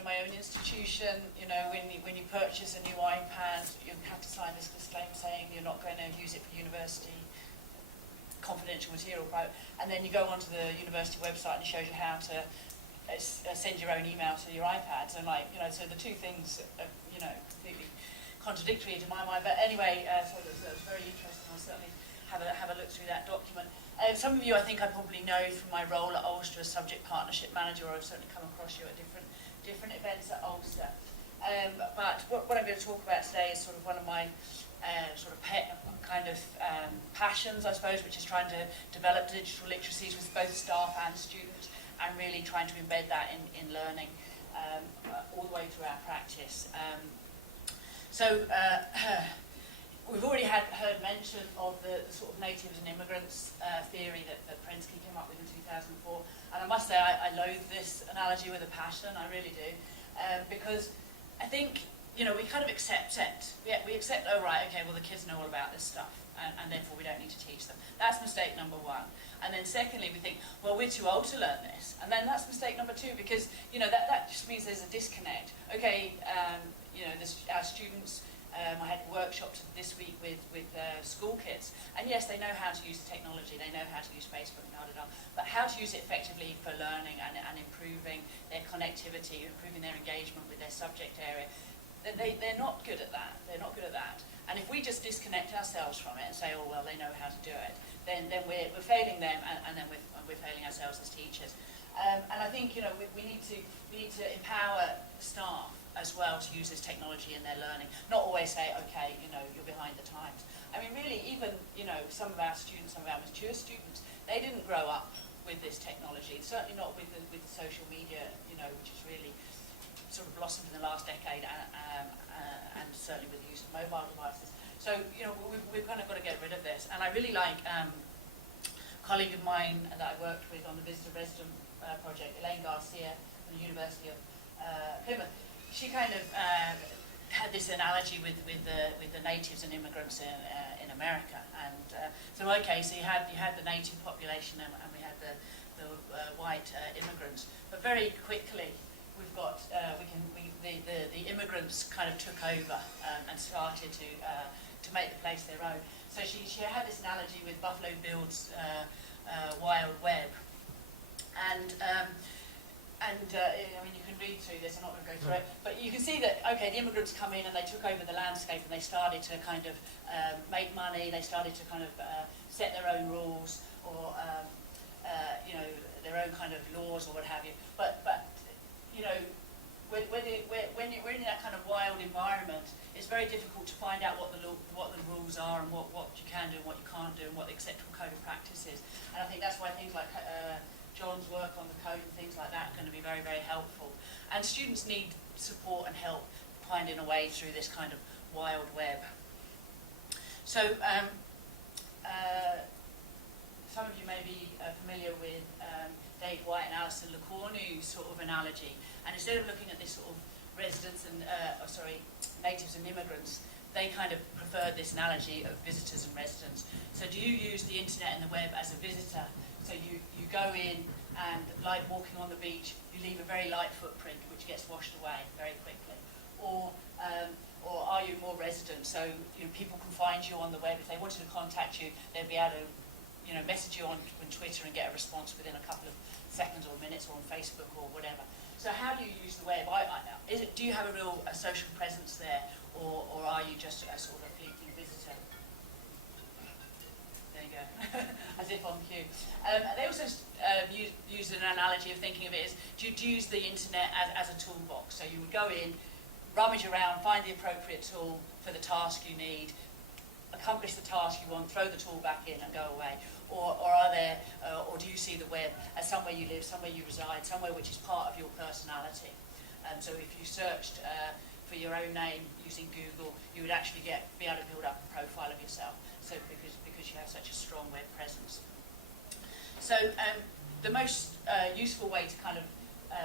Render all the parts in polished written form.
in my own institution, when you purchase a new iPad, you have to sign this disclaimer saying you're not going to use it for university confidential material, and then you go onto the university website and it shows you how to send your own email to your iPads, and so the two things are, completely contradictory to my mind. But anyway, so it was very interesting. I'll certainly have a look through that document. Some of you, I think, I probably know from my role at Ulster as subject partnership manager, or I've certainly come across you at different events at Ulster. But what I'm going to talk about today is sort of one of my sort of pet kind of passions, I suppose, which is trying to develop digital literacies with both staff and students, and really trying to embed that in learning all the way through our practice. We've already heard mention of the sort of natives and immigrants theory that Prensky came up with in 2004, and I must say I loathe this analogy with a passion. I really do, because I think we kind of accept it. We accept, oh right, okay, well the kids know all about this stuff, and therefore we don't need to teach them. That's mistake number one. And then secondly, we think, well, we're too old to learn this, and then that's mistake number two, because that just means there's a disconnect. Okay, our students. I had workshops this week with school kids, and yes, they know how to use the technology, they know how to use Facebook and da-da-da, but how to use it effectively for learning and improving their connectivity, improving their engagement with their subject area, they're not good at that. They're not good at that. And if we just disconnect ourselves from it and say, oh, well, they know how to do it, then we're failing them, and then we're failing ourselves as teachers. And I think we need to empower staff as well to use this technology in their learning. Not always say, okay, you're behind the times. I mean, really, even some of our students, some of our mature students, they didn't grow up with this technology. Certainly not with the social media, which has really sort of blossomed in the last decade, and certainly with the use of mobile devices. So we've kind of got to get rid of this. And I really like a colleague of mine that I worked with on the visitor resident project, Elaine Garcia from the University of Plymouth. She kind of had this analogy with the natives and immigrants in America, and so you had the native population, and we had the white immigrants, but very quickly we've got the immigrants kind of took over and started to make the place their own. So she had this analogy with Buffalo Bill's Wild Web, and I mean, you can read through this, I'm not going to go through it, but you can see that, okay, the immigrants come in and they took over the landscape, and they started to kind of make money, they started to kind of set their own rules, or their own kind of laws or what have you. But when you're in that kind of wild environment, it's very difficult to find out what the rules are, and what you can do and what you can't do, and what the acceptable code of practice is. And I think that's why things like John's work on the code and things like that are going to be very, very helpful. And students need support and help finding a way through this kind of wild web. So some of you may be familiar with Dave White and Alison Lecornu's sort of analogy. And instead of looking at this sort of residents and natives and immigrants, they kind of preferred this analogy of visitors and residents. So do you use the internet and the web as a visitor? So you go in, and like walking on the beach, you leave a very light footprint which gets washed away very quickly. Or are you more resident? So people can find you on the web. If they wanted to contact you, they'd be able to message you on Twitter and get a response within a couple of seconds or minutes, or on Facebook or whatever. So how do you use the web? Do you have a real social presence there, or are you just a sort of fleeting visitor? There you go, as if on cue. They also use an analogy of thinking of it as, do you use the internet as a toolbox? So you would go in, rummage around, find the appropriate tool for the task you need, accomplish the task you want, throw the tool back in and go away. Or do you see the web as somewhere you live, somewhere you reside, somewhere which is part of your personality? So if you searched for your own name using Google, you would actually be able to build up a profile of yourself. So because you have such a strong web presence. So the most useful way to kind of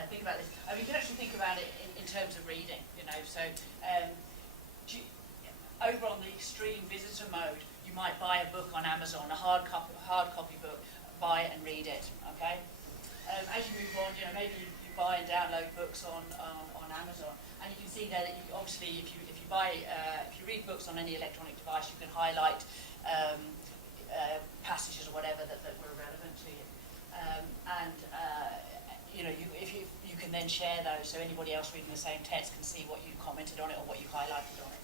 think about this, I mean, you can actually think about it in terms of reading. So over on the extreme visitor mode, you might buy a book on Amazon, a hard copy book, buy it and read it. Okay. As you move on, maybe you buy and download books on Amazon. And you can see there that you, obviously, if you read books on any electronic device, you can highlight passages or whatever that were relevant to you. If you can then share those, so anybody else reading the same text can see what you commented on it or what you highlighted on it.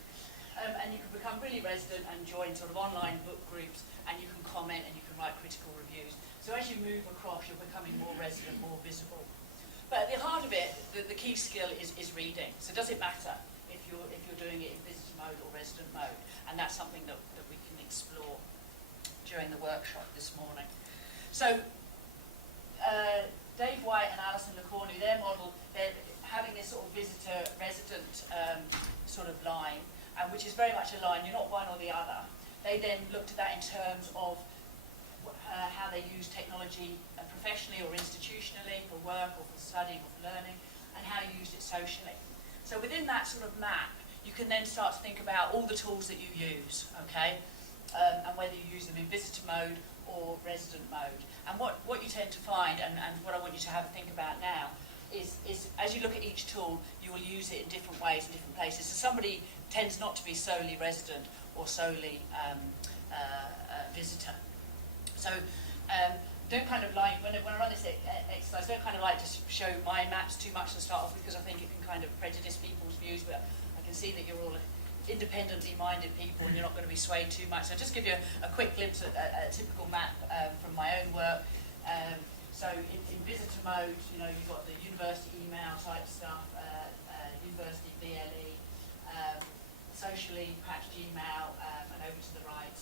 And you can become really resident and join sort of online book groups, and you can comment and you can write critical reviews. So as you move across, you're becoming more resident, more visible. But at the heart of it, the key skill is reading. So does it matter if you're doing it in visitor mode or resident mode? And that's something that we can explore during the workshop this morning. So Dave White and Alison LeCornu, their model, they're having this sort of visitor-resident sort of line, which is very much a line. You're not one or the other. They then looked at that in terms of how they use technology professionally or institutionally for work or for studying or for learning, and how you use it socially. So within that sort of map, you can then start to think about all the tools that you use, okay, and whether you use them in visitor mode or resident mode. And what you tend to find, and what I want you to have a think about now, is as you look at each tool, you will use it in different ways in different places. So somebody tends not to be solely resident or solely visitor. So don't kind of like, when I run this exercise, don't kind of like to show my maps too much to start off with, because I think it can kind of prejudice people's views, but I can see that you're all independently minded people and you're not going to be swayed too much. So I'll just give you a quick glimpse at a typical map from my own work. So in visitor mode, you've got the university email type stuff, university BLE, socially perhaps Gmail, and over to the right,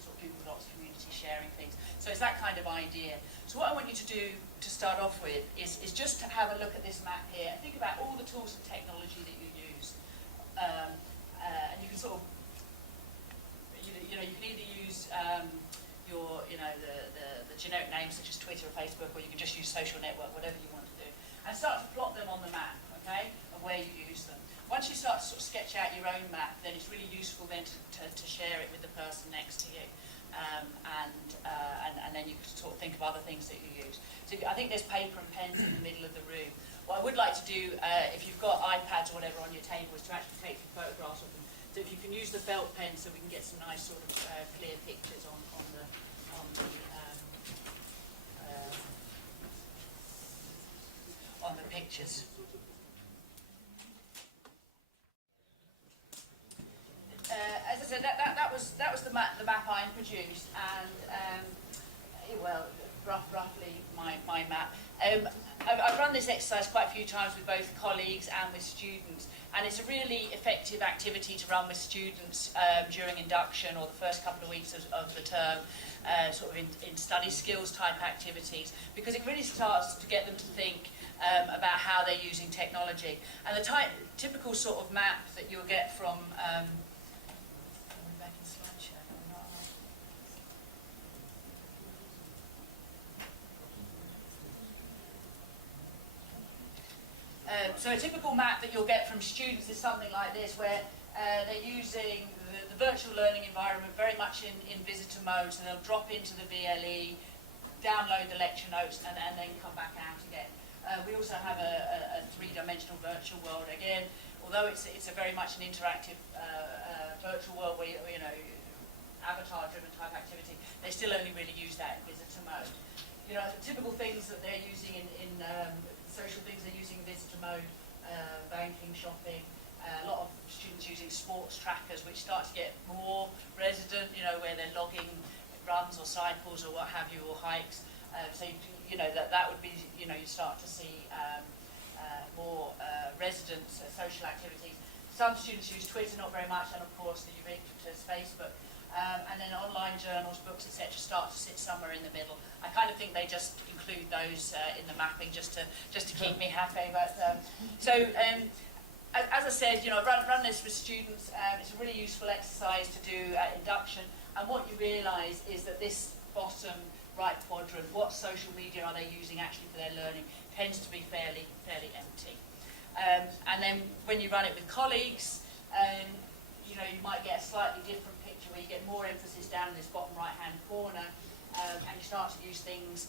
sort of Google Docs, community sharing things. So it's that kind of idea. So what I want you to do to start off with is just to have a look at this map here and think about all the tools and technology that you use. And you can sort of, you can either use the generic names such as Twitter or Facebook, or you can just use social network, whatever you want to do, and start to plot them on the map, okay, and where you use them. Once you start to sort of sketch out your own map, then it's really useful then to share it with the person next to you, and then you can sort of think of other things that you use. So I think there's paper and pens in the middle of the room. What I would like to do, if you've got iPads or whatever on your table, is to actually take some photographs of them. So if you can use the felt pen, so we can get some nice sort of clear pictures on the pictures. As I said, that was the map I produced, and roughly my map. I've run this exercise quite a few times with both colleagues and with students, and it's a really effective activity to run with students during induction or the first couple of weeks of the term, sort of in study skills type activities, because it really starts to get them to think about how they're using technology. And the typical sort of map that you'll get from back in slideshow. So a typical map that you'll get from students is something like this, where they're using the virtual learning environment very much in visitor mode, so they'll drop into the VLE, download the lecture notes, and then come back out again. We also have a three-dimensional virtual world. Again, although it's a very much an interactive virtual world where avatar-driven type activity, they still only really use that in visitor mode. Typical things that they're using in social things they're using in visitor mode, banking, shopping. A lot of students using sports trackers, which start to get more resident, where they're logging runs or cycles or what have you, or hikes. So that would be, you start to see more resident social activities. Some students use Twitter, not very much, and of course the ubiquitous Facebook. And then online journals, books, etc. start to sit somewhere in the middle. I kind of think they just include those in the mapping just to keep me happy. But as I said, run this with students. It's a really useful exercise to do at induction. And what you realise is that this bottom right quadrant, what social media are they using actually for their learning, tends to be fairly empty. And then when you run it with colleagues, you might get a slightly different picture where you get more emphasis down in this bottom right-hand corner, and you start to use things,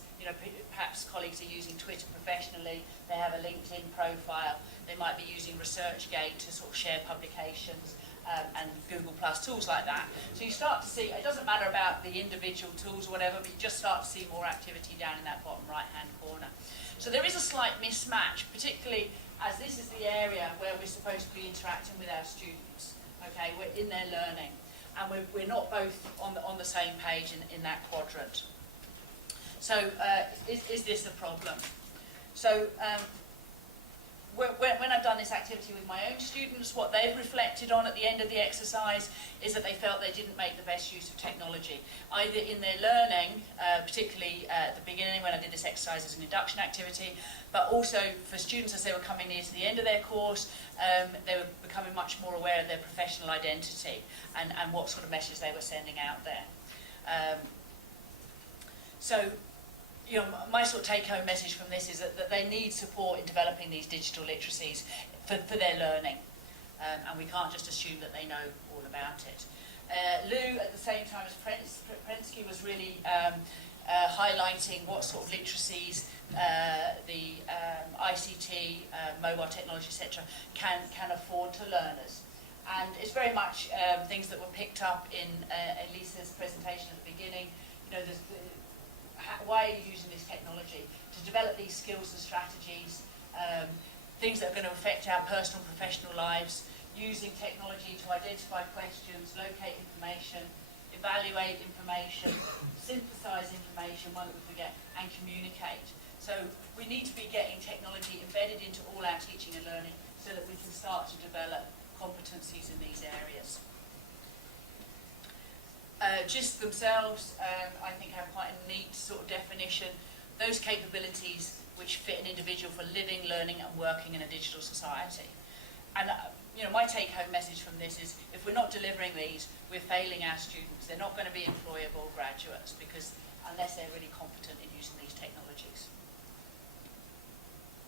perhaps colleagues are using Twitter professionally, they have a LinkedIn profile, they might be using ResearchGate to sort of share publications, and Google Plus, tools like that. So you start to see, it doesn't matter about the individual tools or whatever, but you just start to see more activity down in that bottom right-hand corner. So there is a slight mismatch, particularly as this is the area where we're supposed to be interacting with our students. Okay, we're in their learning, and we're not both on the same page in that quadrant. So is this a problem? So when I've done this activity with my own students, what they've reflected on at the end of the exercise is that they felt they didn't make the best use of technology, either in their learning, particularly at the beginning when I did this exercise as an induction activity, but also for students as they were coming near to the end of their course, they were becoming much more aware of their professional identity and what sort of message they were sending out there. My sort of take-home message from this is that they need support in developing these digital literacies for their learning, and we can't just assume that they know all about it. Lou, at the same time as Prensky, was really highlighting what sort of literacies the ICT, mobile technology, etc., can afford to learners. And it's very much things that were picked up in Elisa's presentation at the beginning. Why are you using this technology? To develop these skills and strategies, things that are going to affect our personal and professional lives, using technology to identify questions, locate information, evaluate information, synthesize information, one that we forget, and communicate. So we need to be getting technology embedded into all our teaching and learning so that we can start to develop competencies in these areas. GIST themselves, I think, have quite a neat sort of definition. Those capabilities which fit an individual for living, learning and working in a digital society. And my take-home message from this is if we're not delivering these, we're failing our students. They're not going to be employable graduates unless they're really competent in using these technologies.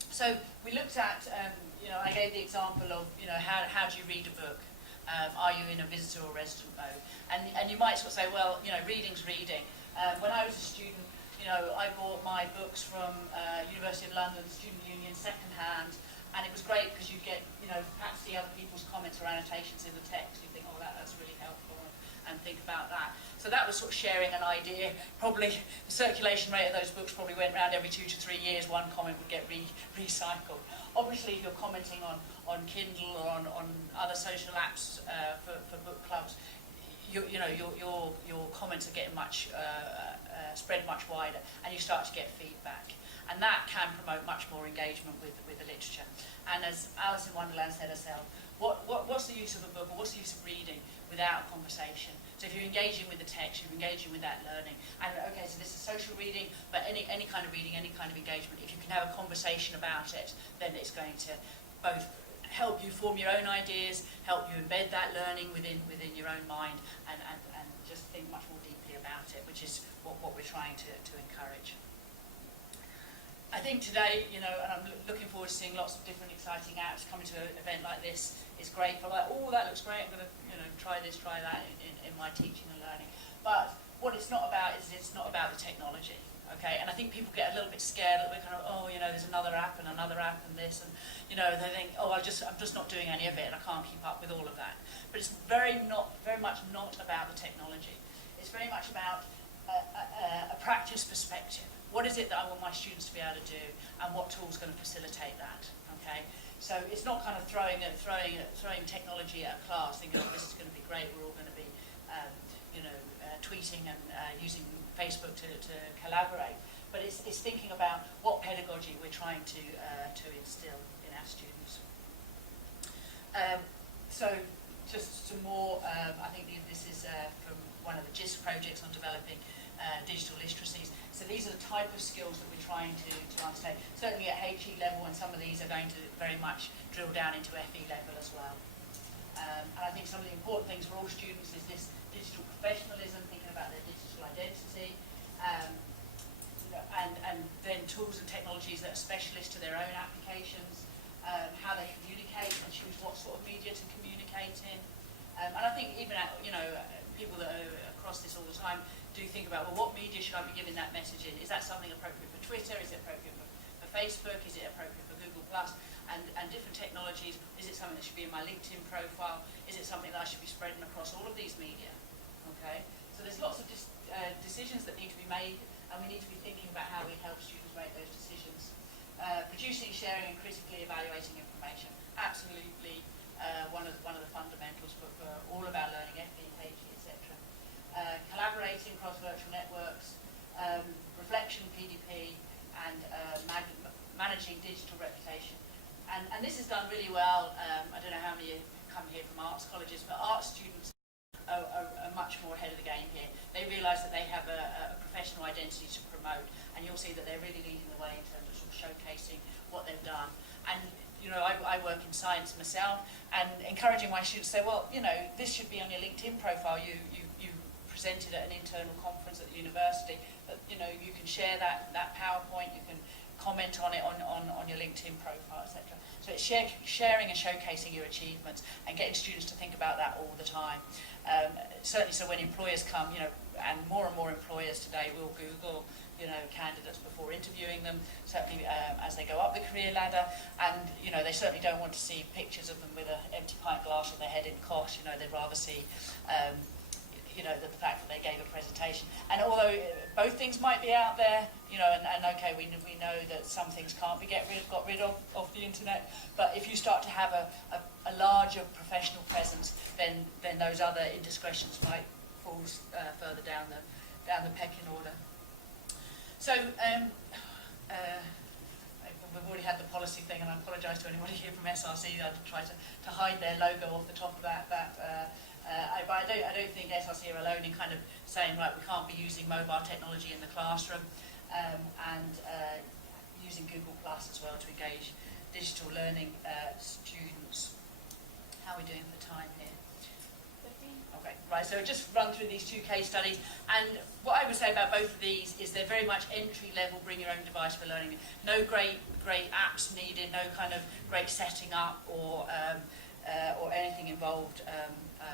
So we looked at, I gave the example of, how do you read a book? Are you in a visitor or resident mode? And you might sort of say, well, reading's reading. When I was a student, I bought my books from University of London Student Union second-hand, and it was great because you get, perhaps see other people's comments or annotations in the text. You think, oh, that's really helpful, and think about that. So that was sort of sharing an idea. Probably the circulation rate of those books probably went around every 2 to 3 years. One comment would get recycled. Obviously, if you're commenting on Kindle or on other social apps for book clubs, your comments are getting spread much wider, and you start to get feedback, and that can promote much more engagement with the literature. And as Alice in Wonderland said herself, what's the use of a book, or what's the use of reading without conversation? So if you're engaging with the text, you're engaging with that learning. And okay, so this is social reading, but any kind of reading, any kind of engagement, if you can have a conversation about it, then it's going to both help you form your own ideas, help you embed that learning within your own mind, and just think much more deeply about it, which is what we're trying to encourage. I think today, and I'm looking forward to seeing lots of different exciting apps coming to an event like this. It's great for oh, that looks great, I'm going to try this, try that in my teaching and learning. But what it's not about is it's not about the technology. Okay, and I think people get a little bit scared that we're kind of, there's another app and this, and they think, I'm just not doing any of it, and I can't keep up with all of that. But it's very much not about the technology. It's very much about a practice perspective. What is it that I want my students to be able to do, and what tool is going to facilitate that? Okay, so it's not kind of throwing technology at a class, thinking, this is going to be great. We're all going to be, tweeting and using Facebook to collaborate. But it's thinking about what pedagogy we're trying to instill in our students. So just some more. I think this is from one of the GIST projects on developing digital literacies. So these are the type of skills that we're trying to undertake. Certainly at HE level, and some of these are going to very much drill down into FE level as well. And I think some of the important things for all students is this digital professionalism, thinking about their digital identity, and then tools and technologies that are specialist to their own applications, how they communicate and choose what sort of media to communicate in. And I think even at, people that are across this all the time do think about, well, what media should I be giving that message in? Is that something appropriate for Twitter? Is it appropriate for Facebook? Is it appropriate for Google Plus? And different technologies, is it something that should be in my LinkedIn profile? Is it something that I should be spreading across all of these media? Okay, so there's lots of decisions that need to be made, and we need to be thinking about how we help students make those decisions. Producing, sharing, and critically evaluating information, absolutely one of the fundamentals for all of our learning, FE, HE, etc. Collaborating across virtual networks, reflection, PDP, and managing digital reputation. And this is done really well. I don't know how many come here from arts colleges, but arts students are much more ahead of the game here. They realise that they have a professional identity to promote, and you'll see that they're really leading the way in terms of sort of showcasing what they've done. And you know, I work in science myself, and encouraging my students to say, well, you know, this should be on your LinkedIn profile. You presented at an internal conference at the university, but you know, you can share that PowerPoint, you can comment on it on your LinkedIn profile, etc. So it's sharing and showcasing your achievements and getting students to think about that all the time. Certainly, so when employers come, you know, and more employers today will Google, you know, candidates before interviewing them, certainly as they go up the career ladder, and you know, they certainly don't want to see pictures of them with an empty pint glass on their head in COSH. You know, they'd rather see you know, the fact that they gave a presentation. And although both things might be out there, you know, and okay, we know that some things can't be got rid of the internet, but if you start to have a larger professional presence, then those other indiscretions might fall further down the pecking order. So we've already had the policy thing, and I apologise to anybody here from SRC. I try to hide their logo off the top of that. But I don't think SRC are alone in kind of saying, right, we can't be using mobile technology in the classroom, and using Google Plus as well to engage digital learning students. How are we doing for time here? 15? Okay, right, so just run through these two case studies, and what I would say about both of these is they're very much entry level, bring your own device for learning. No great apps needed, no kind of great setting up or anything involved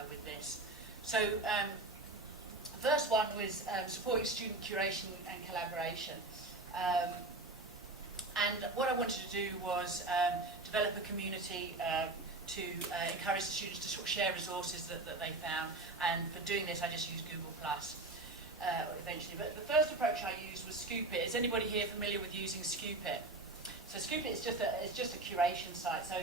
with this. So the first one was supporting student curation and collaboration. And what I wanted to do was develop a community to encourage the students to sort of share resources that they found. And for doing this, I just used Google Plus eventually. But the first approach I used was Scoopit. Is anybody here familiar with using Scoopit? So Scoopit is just a curation site. So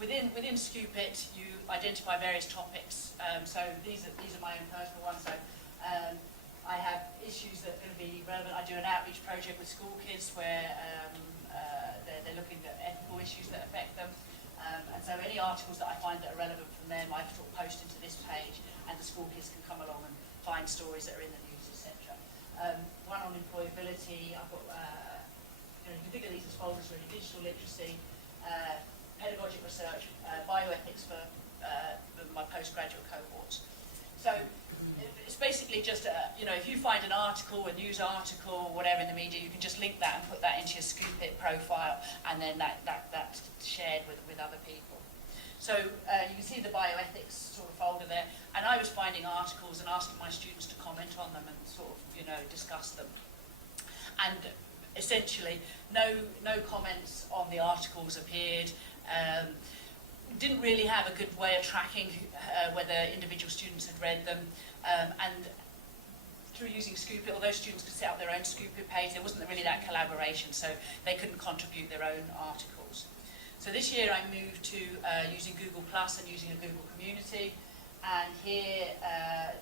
within Scoopit, you identify various topics. So these are my own personal ones. So I have issues that are going to be relevant. I do an outreach project with school kids where they're looking at ethical issues that affect them. And so any articles that I find that are relevant from them, I sort of post into this page, and the school kids can come along and find stories that are in the news, etc. One on employability. I've got you can think of these as folders really: digital literacy, pedagogic research, bioethics for my postgraduate cohorts. So it's basically just, you know, if you find an article, a news article, whatever in the media, you can just link that and put that into your Scoopit profile, and then that's shared with other people. So you can see the bioethics sort of folder there, and I was finding articles and asking my students to comment on them and sort of, you know, discuss them. And essentially, no comments on the articles appeared. Didn't really have a good way of tracking whether individual students had read them, and through using Scoopit, although students could set up their own Scoopit page, there wasn't really that collaboration, so they couldn't contribute their own articles. So this year I moved to using Google Plus and using a Google community, and here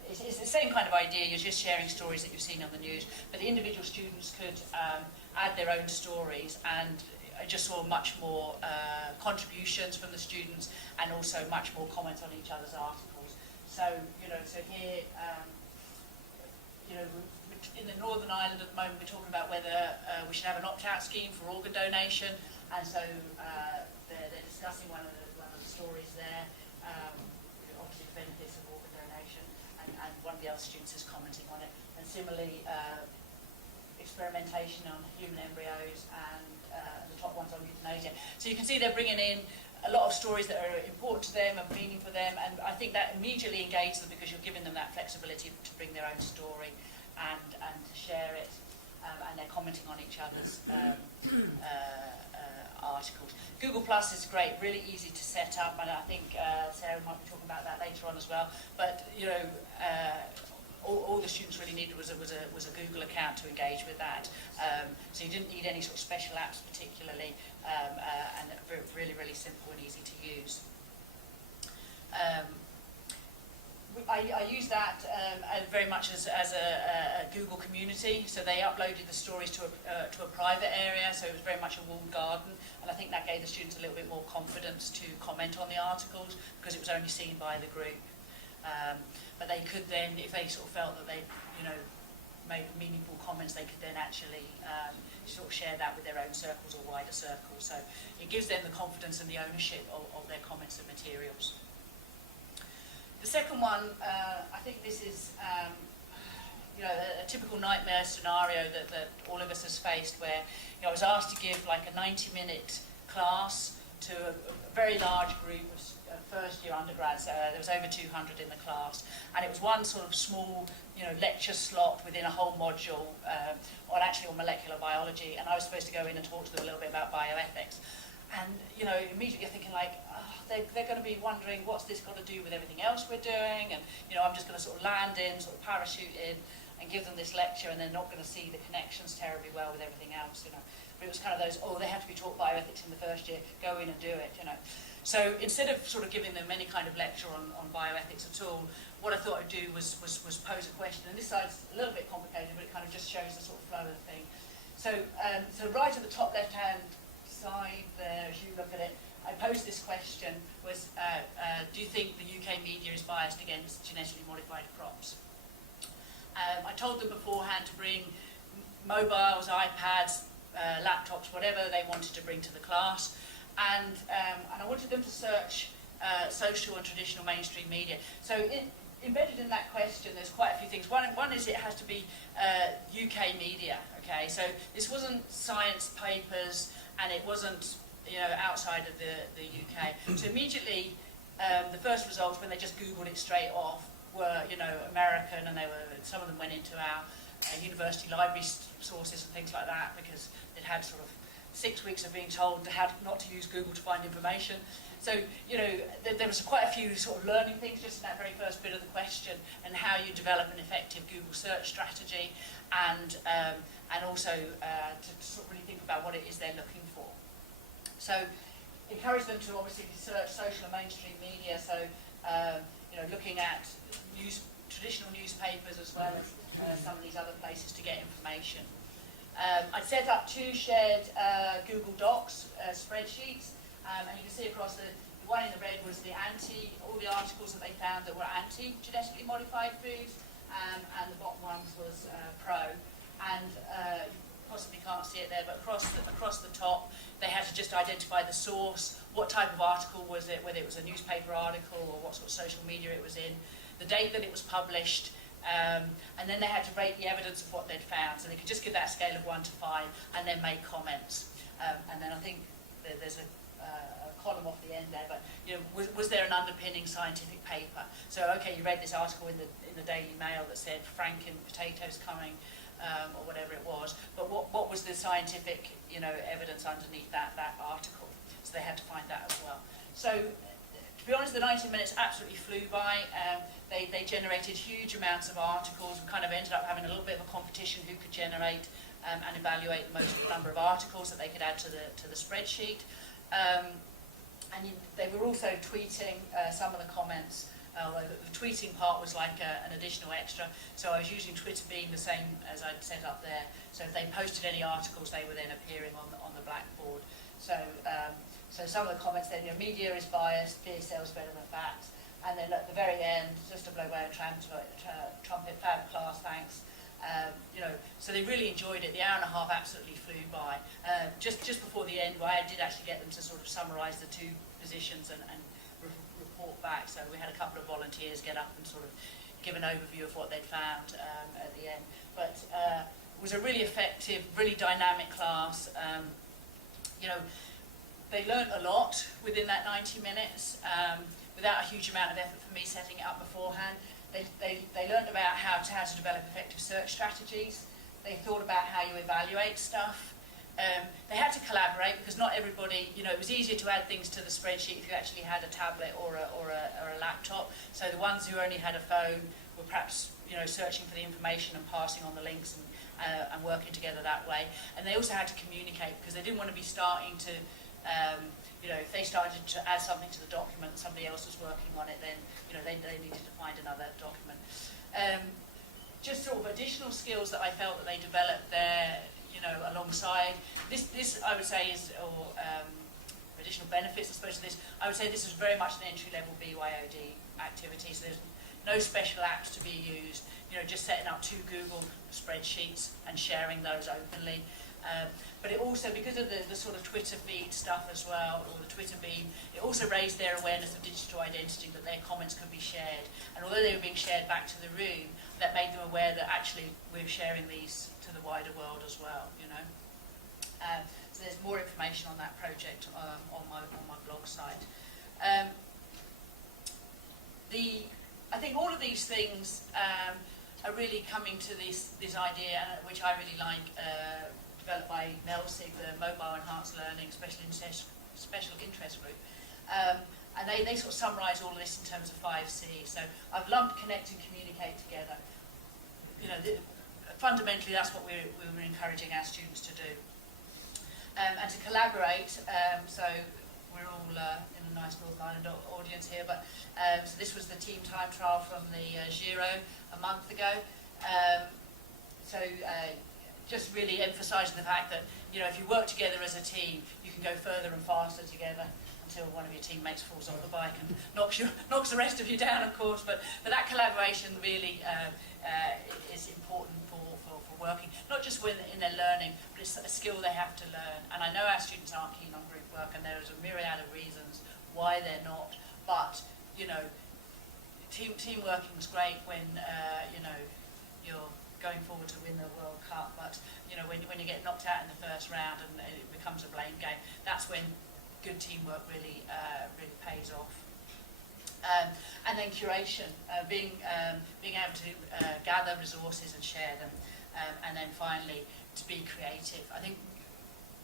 it's the same kind of idea. You're just sharing stories that you've seen on the news, but the individual students could add their own stories, and I just saw much more contributions from the students, and also much more comments on each other's articles. So, you know, so here, you know, in the Northern Ireland at the moment, we're talking about whether we should have an opt-out scheme for organ donation, and so they're discussing one of the stories there, obviously the benefits of organ donation, and one of the other students is commenting on it. And similarly, experimentation on human embryos, and the top one's on euthanasia. So you can see they're bringing in a lot of stories that are important to them and meaning for them, and I think that immediately engages them because you're giving them that flexibility to bring their own story, and to share it, and they're commenting on each other's articles. Google Plus is great, really easy to set up, and I think Sarah might be talking about that later on as well. But all the students really needed was a Google account to engage with that. So you didn't need any sort of special apps particularly, and really, really simple and easy to use. I use that very much as a Google community. So they uploaded the stories to a private area, so it was very much a walled garden, and I think that gave the students a little bit more confidence to comment on the articles because it was only seen by the group. But they could then, if they sort of felt that they, made meaningful comments, they could then actually sort of share that with their own circles or wider circles. So it gives them the confidence and the ownership of their comments and materials. The second one, I think this is, a typical nightmare scenario that all of us has faced, where I was asked to give like a 90-minute class to a very large group of first-year undergrads. There was over 200 in the class, and it was one sort of small, lecture slot within a whole module on molecular biology, and I was supposed to go in and talk to them a little bit about bioethics. And immediately you're thinking like, they're going to be wondering what's this got to do with everything else we're doing, and I'm just going to sort of land in, sort of parachute in, and give them this lecture, and they're not going to see the connections terribly well with everything else. But it was kind of those, they have to be taught bioethics in the first year, go in and do it. So instead of sort of giving them any kind of lecture on bioethics at all, what I thought I'd do was pose a question. And this side's a little bit complicated, but it kind of just shows the sort of flow of the thing. So right at the top left-hand side there, as you look at it, I posed this question, was do you think the UK media is biased against genetically modified crops? I told them beforehand to bring mobiles, iPads, laptops, whatever they wanted to bring to the class, and I wanted them to search social and traditional mainstream media. So embedded in that question, there's quite a few things. One is it has to be UK media. Okay, so this wasn't science papers, and it wasn't outside of the UK. So immediately, the first results, when they just Googled it straight off, were American, and some of them went into our university library sources and things like that, because they'd had sort of 6 weeks of being told how not to use Google to find information. So there was quite a few sort of learning things just in that very first bit of the question, and how you develop an effective Google search strategy, and also to sort of really think about what it is they're looking for. So encourage them to obviously search social and mainstream media, so looking at traditional newspapers as well as some of these other places to get information. I'd set up 2 shared Google Docs spreadsheets, and you can see across the one in the red was the all the articles that they found that were anti-genetically modified foods, and the bottom one was pro. And possibly can't see it there, but across the top, they had to just identify the source, what type of article was it, whether it was a newspaper article or what sort of social media it was in, the date that it was published, and then they had to rate the evidence of what they'd found. So they could just give that a scale of 1 to 5 and then make comments. And then I think there's a column off the end there, but was there an underpinning scientific paper? So okay, you read this article in the Daily Mail that said Franken potatoes coming, or whatever it was, but what was the scientific evidence underneath that article? So they had to find that as well. So to be honest, the 90 minutes absolutely flew by. They generated huge amounts of articles. We kind of ended up having a little bit of a competition who could generate and evaluate the most number of articles that they could add to the spreadsheet. And they were also tweeting some of the comments, although the tweeting part was like an additional extra. So I was using Twitter being the same as I'd set up there. So if they posted any articles, they were then appearing on the blackboard. So some of the comments then, media is biased, fear sells better than facts. And then at the very end, just to blow away a trumpet, fab class, thanks. So they really enjoyed it. The hour and a half absolutely flew by. Just before the end, I did actually get them to sort of summarise the 2 positions and report back. So we had a couple of volunteers get up and sort of give an overview of what they'd found at the end. But it was a really effective, really dynamic class. They learnt a lot within that 90 minutes without a huge amount of effort for me setting it up beforehand. They learned about how to develop effective search strategies. They thought about how you evaluate stuff. They had to collaborate because not everybody, you know, it was easier to add things to the spreadsheet if you actually had a tablet or a laptop. So the ones who only had a phone were perhaps, you know, searching for the information and passing on the links and working together that way. And they also had to communicate because they didn't want to be starting to, you know, if they started to add something to the document and somebody else was working on it, then, you know, they needed to find another document. Just sort of additional skills that I felt that they developed there, you know, alongside this I would say is, or additional benefits I suppose of this, I would say this is very much an entry-level BYOD activity, so there's no special apps to be used, you know, just setting up 2 Google spreadsheets and sharing those openly. But it also, because of the sort of Twitter feed stuff as well, or the Twitter beam, it also raised their awareness of digital identity, that their comments could be shared. And although they were being shared back to the room, that made them aware that actually we're sharing these to the wider world as well, you know. So there's more information on that project on my blog site. I think all of these things are really coming to this idea, which I really like, developed by MELSIG, the Mobile Enhanced Learning Special Interest Group. And they sort of summarise all of this in terms of 5 C's. So I've lumped connect and communicate together. You know, fundamentally that's what we were encouraging our students to do. And to collaborate, so we're all in a nice Northern Ireland audience here, but so this was the team time trial from the Giro a month ago. Just really emphasising the fact that, you know, if you work together as a team, you can go further and faster together until one of your teammates falls off the bike and knocks the rest of you down, of course. But that collaboration really is important for working, not just in their learning, but it's a skill they have to learn. And I know our students aren't keen on group work, and there's a myriad of reasons why they're not. But, you know, team working is great when, you know, you're going forward to win the World Cup, but, you know, when you get knocked out in the first round and it becomes a blame game, that's when good teamwork really pays off. And then curation, being able to gather resources and share them, and then finally to be creative. I think,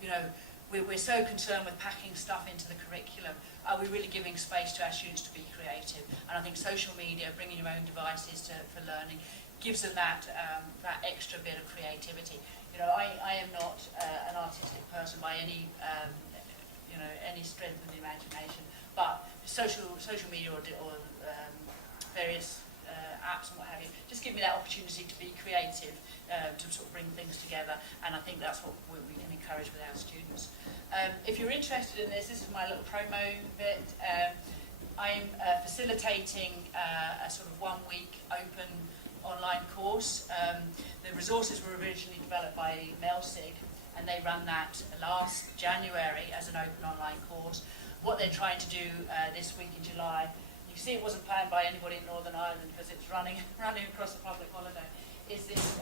you know, we're so concerned with packing stuff into the curriculum. Are we really giving space to our students to be creative? And I think social media, bringing your own devices for learning, gives them that extra bit of creativity. You know, I am not an artistic person by any you know, any strength of the imagination, but social media or various apps and what have you just give me that opportunity to be creative, to sort of bring things together, and I think that's what we can encourage with our students. If you're interested in this is my little promo bit. I'm facilitating a sort of 1-week open online course. The resources were originally developed by MELSIG, and they ran that last January as an open online course. What they're trying to do this week in July, you see it wasn't planned by anybody in Northern Ireland because it's running across the public holiday, is this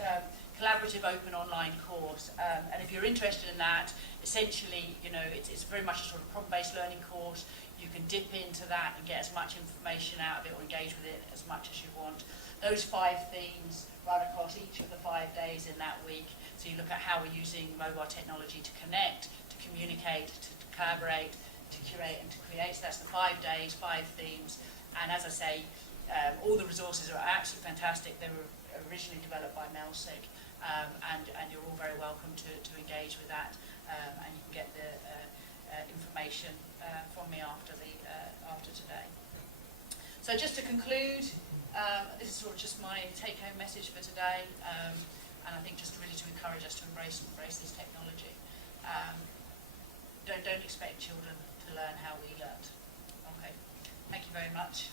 collaborative open online course. And if you're interested in that, essentially, you know, it's very much a sort of problem-based learning course. You can dip into that and get as much information out of it or engage with it as much as you want. Those 5 themes run across each of the 5 days in that week. So you look at how we're using mobile technology to connect, to communicate, to collaborate, to curate and to create. So that's the 5 days, 5 themes. And as I say, all the resources are absolutely fantastic. They were originally developed by MELSIG, and you're all very welcome to engage with that. And you can get the information from me after today. So just to conclude, this is sort of just my take-home message for today, and I think just really to encourage us to embrace this technology. Don't expect children to learn how we learned. Okay, thank you very much.